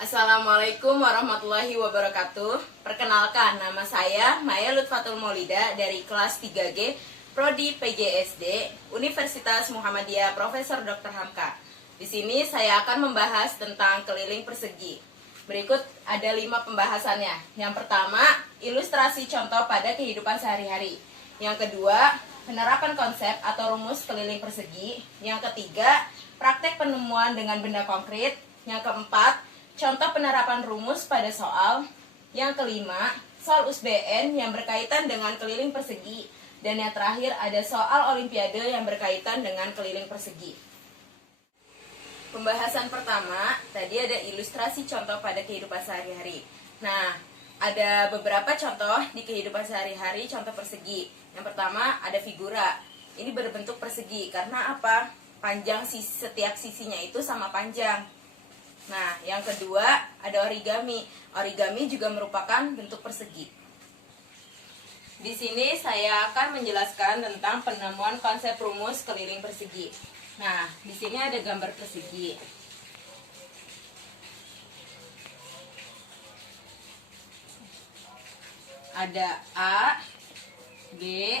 Assalamualaikum warahmatullahi wabarakatuh. Perkenalkan, nama saya Maya Lutfatul Maulida dari kelas 3G Prodi PGSD Universitas Muhammadiyah Profesor Dr. Hamka. Di sini saya akan membahas tentang keliling persegi. Berikut ada 5 pembahasannya. Yang pertama, ilustrasi contoh pada kehidupan sehari-hari. Yang kedua, penerapan konsep atau rumus keliling persegi. Yang ketiga, praktek penemuan dengan benda konkret. Yang keempat, contoh penerapan rumus pada soal. Yang kelima, soal USBN yang berkaitan dengan keliling persegi. Dan yang terakhir ada soal olimpiade yang berkaitan dengan keliling persegi. Pembahasan pertama, tadi ada ilustrasi contoh pada kehidupan sehari-hari. Nah, ada beberapa contoh di kehidupan sehari-hari contoh persegi. Yang pertama ada figura. Ini berbentuk persegi karena apa? Panjang setiap sisinya itu sama panjang. Nah, yang kedua ada origami. Origami juga merupakan bentuk persegi. Di sini saya akan menjelaskan tentang penemuan konsep rumus keliling persegi. Nah, di sini ada gambar persegi. Ada A, B,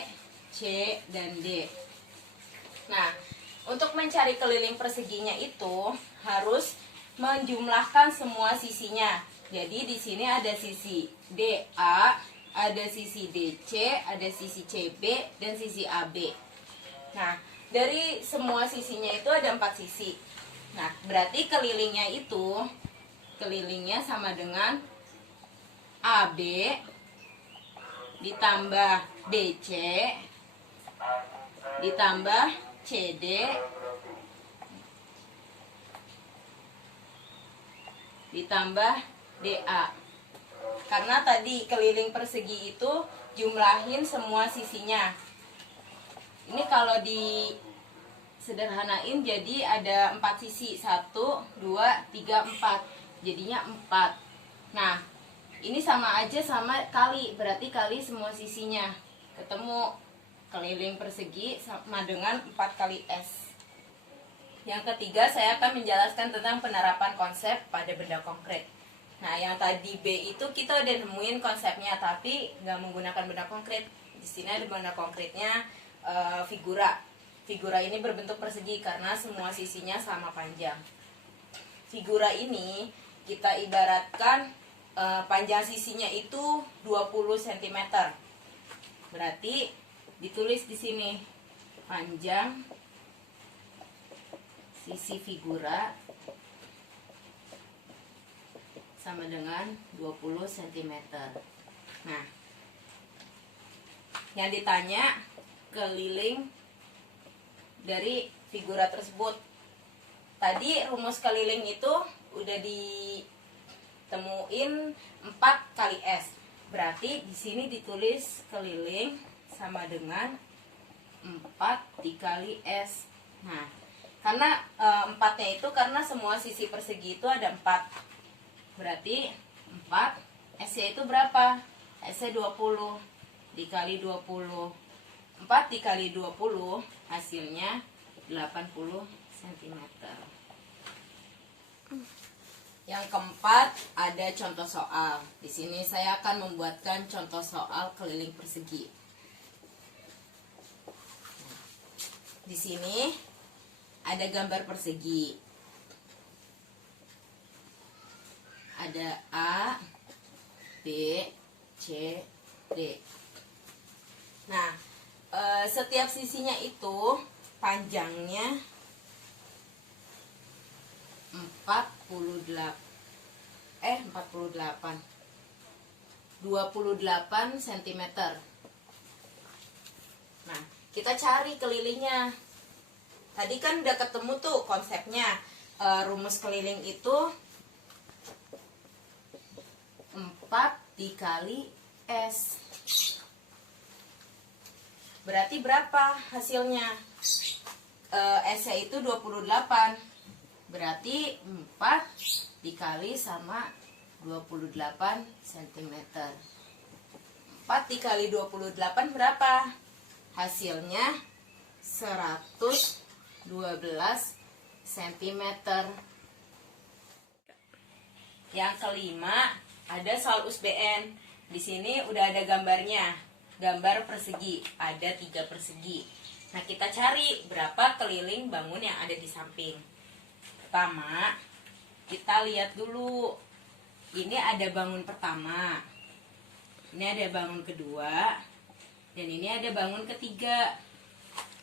C, dan D. Nah, untuk mencari keliling perseginya itu harus menjumlahkan semua sisinya. Jadi di sini ada sisi DA, ada sisi DC, ada sisi CB, dan sisi AB. Nah, dari semua sisinya itu ada 4 sisi. Nah, berarti kelilingnya sama dengan AB ditambah BC ditambah CD ditambah DA. Karena tadi keliling persegi itu jumlahin semua sisinya. Ini kalau di sederhanain jadi ada 4 sisi. 1, 2, 3, 4. Jadinya 4. Nah, ini sama aja sama kali. Berarti kali semua sisinya. Ketemu keliling persegi sama dengan 4 kali S. Yang ketiga, saya akan menjelaskan tentang penerapan konsep pada benda konkret. Nah, yang tadi B itu kita udah nemuin konsepnya, tapi nggak menggunakan benda konkret. Di sini ada benda konkretnya, figura. Figura ini berbentuk persegi karena semua sisinya sama panjang. Figura ini kita ibaratkan panjang sisinya itu 20 cm. Berarti ditulis di sini panjang sisi figura sama dengan 20 cm. Nah, yang ditanya keliling dari figura tersebut. Tadi rumus keliling itu udah ditemuin 4 kali S. Berarti di sini ditulis keliling sama dengan 4 dikali S. Nah, karena 4-nya itu karena semua sisi persegi itu ada 4. Berarti 4 S-nya itu berapa? S-nya 20 dikali 20. 4 dikali 20 hasilnya 80 cm. Yang keempat ada contoh soal. Di sini saya akan membuatkan contoh soal keliling persegi. Di sini ada gambar persegi. Ada A, B, C, D. Nah, setiap sisinya itu panjangnya 28 cm. Nah, kita cari kelilingnya. Tadi kan udah ketemu tuh konsepnya. Rumus keliling itu 4 dikali S. Berarti berapa hasilnya? S-nya itu 28. Berarti 4 dikali sama 28 cm. 4 dikali 28 berapa? Hasilnya 112 cm. Yang kelima, ada soal USBN. Di sini udah ada gambarnya. Gambar persegi, ada 3 persegi. Nah, kita cari berapa keliling bangun yang ada di samping. Pertama, kita lihat dulu. Ini ada bangun pertama. Ini ada bangun kedua. Dan ini ada bangun ketiga.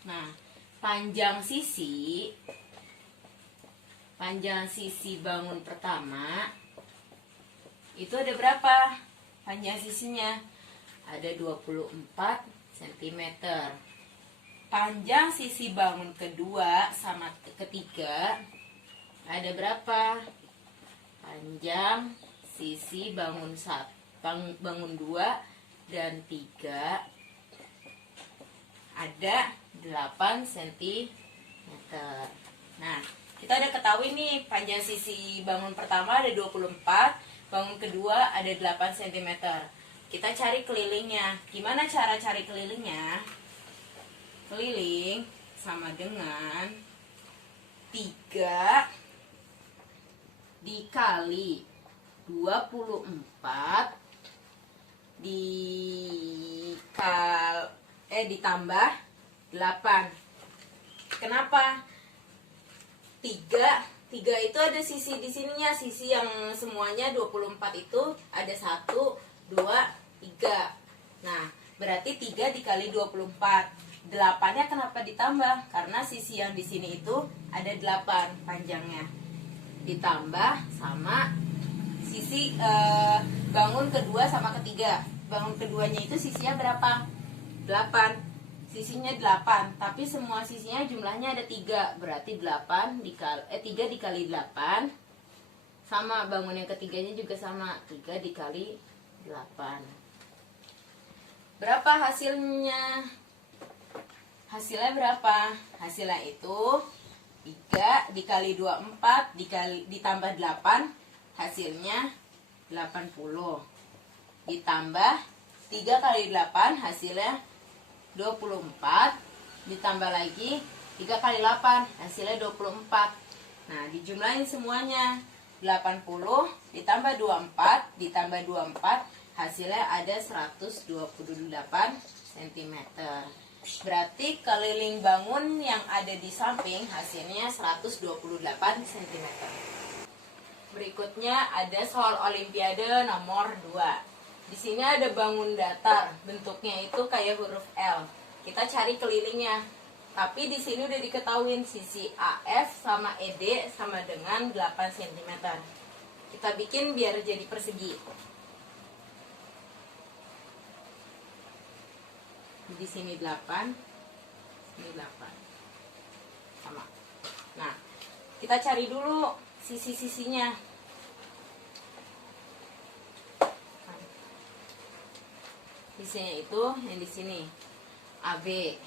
Nah, panjang sisi bangun pertama itu ada berapa? Panjang sisinya ada 24 cm. Panjang sisi bangun kedua sama ketiga ada berapa? Panjang sisi bangun 2 dan 3 ada 8 cm. Nah, kita udah ketahui nih, panjang sisi bangun pertama ada 24, bangun kedua ada 8 cm. Kita cari kelilingnya. Gimana cara cari kelilingnya? Keliling sama dengan 3 dikali 24 ditambah 8. Kenapa? 3 itu ada sisi di sininya, sisi yang semuanya 24 itu ada 1, 2, 3. Nah, berarti 3 dikali 24. 8-nya kenapa ditambah? Karena sisi yang di sini itu ada 8 panjangnya. Ditambah sama sisi bangun kedua sama ketiga. Bangun keduanya itu sisinya berapa? 8. Sisinya 8, tapi semua sisinya jumlahnya ada 3. Berarti 3 dikali 8 sama bangun yang ketiganya juga sama, 3 dikali 8. Berapa hasilnya? Hasilnya berapa? Hasilnya itu 3 dikali 24 ditambah 8, hasilnya 80. Ditambah 3 kali 8 hasilnya 24, ditambah lagi 3 kali 8 hasilnya 24. Nah, dijumlahin semuanya. 80 ditambah 24 ditambah 24 hasilnya ada 128 cm. Berarti keliling bangun yang ada di samping hasilnya 128 cm. Berikutnya ada soal olimpiade nomor 2. Di sini ada bangun datar, bentuknya itu kayak huruf L. Kita cari kelilingnya. Tapi di sini udah diketahuin sisi AF sama ED sama dengan 8 cm. Kita bikin biar jadi persegi. Di sini 8, sini 8. Sama. Nah, kita cari dulu sisi-sisinya. Sisinya itu yang di sini AB.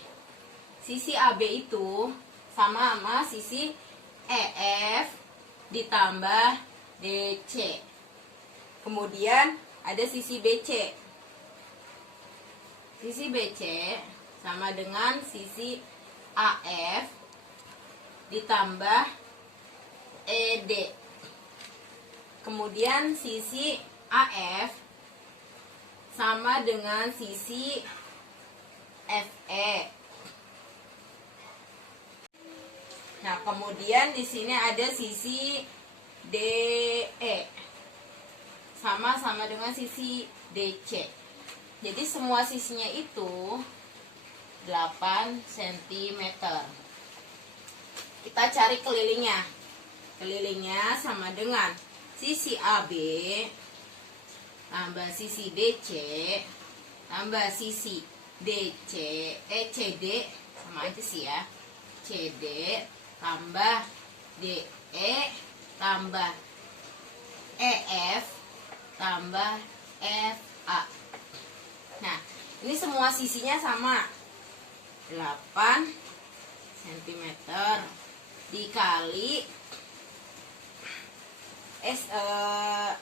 Sisi AB itu sama sisi EF ditambah DC. Kemudian ada sisi BC. Sisi BC sama dengan sisi AF ditambah ED. Kemudian sisi AF sama dengan sisi FE. Nah, kemudian di sini ada sisi DE. Sama dengan sisi DC. Jadi semua sisinya itu 8 cm. Kita cari kelilingnya. Kelilingnya sama dengan sisi AB tambah sisi BC tambah sisi DC, CD sama aja sih ya, CD tambah DE tambah EF tambah FA. Nah, ini semua sisinya sama 8 cm dikali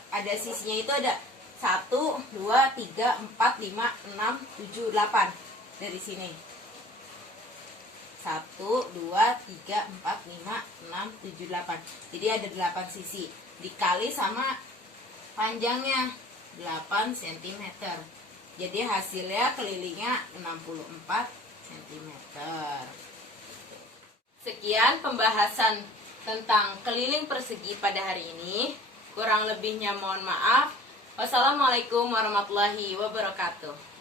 ada sisinya itu ada 1, 2, 3, 4, 5, 6, 7, 8 dari sini. 1, 2, 3, 4, 5, 6, 7, 8. Jadi ada 8 sisi. Dikali sama panjangnya 8 cm. Jadi hasilnya kelilingnya 64 cm. Sekian pembahasan tentang keliling persegi pada hari ini. Kurang lebihnya mohon maaf. Wassalamualaikum warahmatullahi wabarakatuh.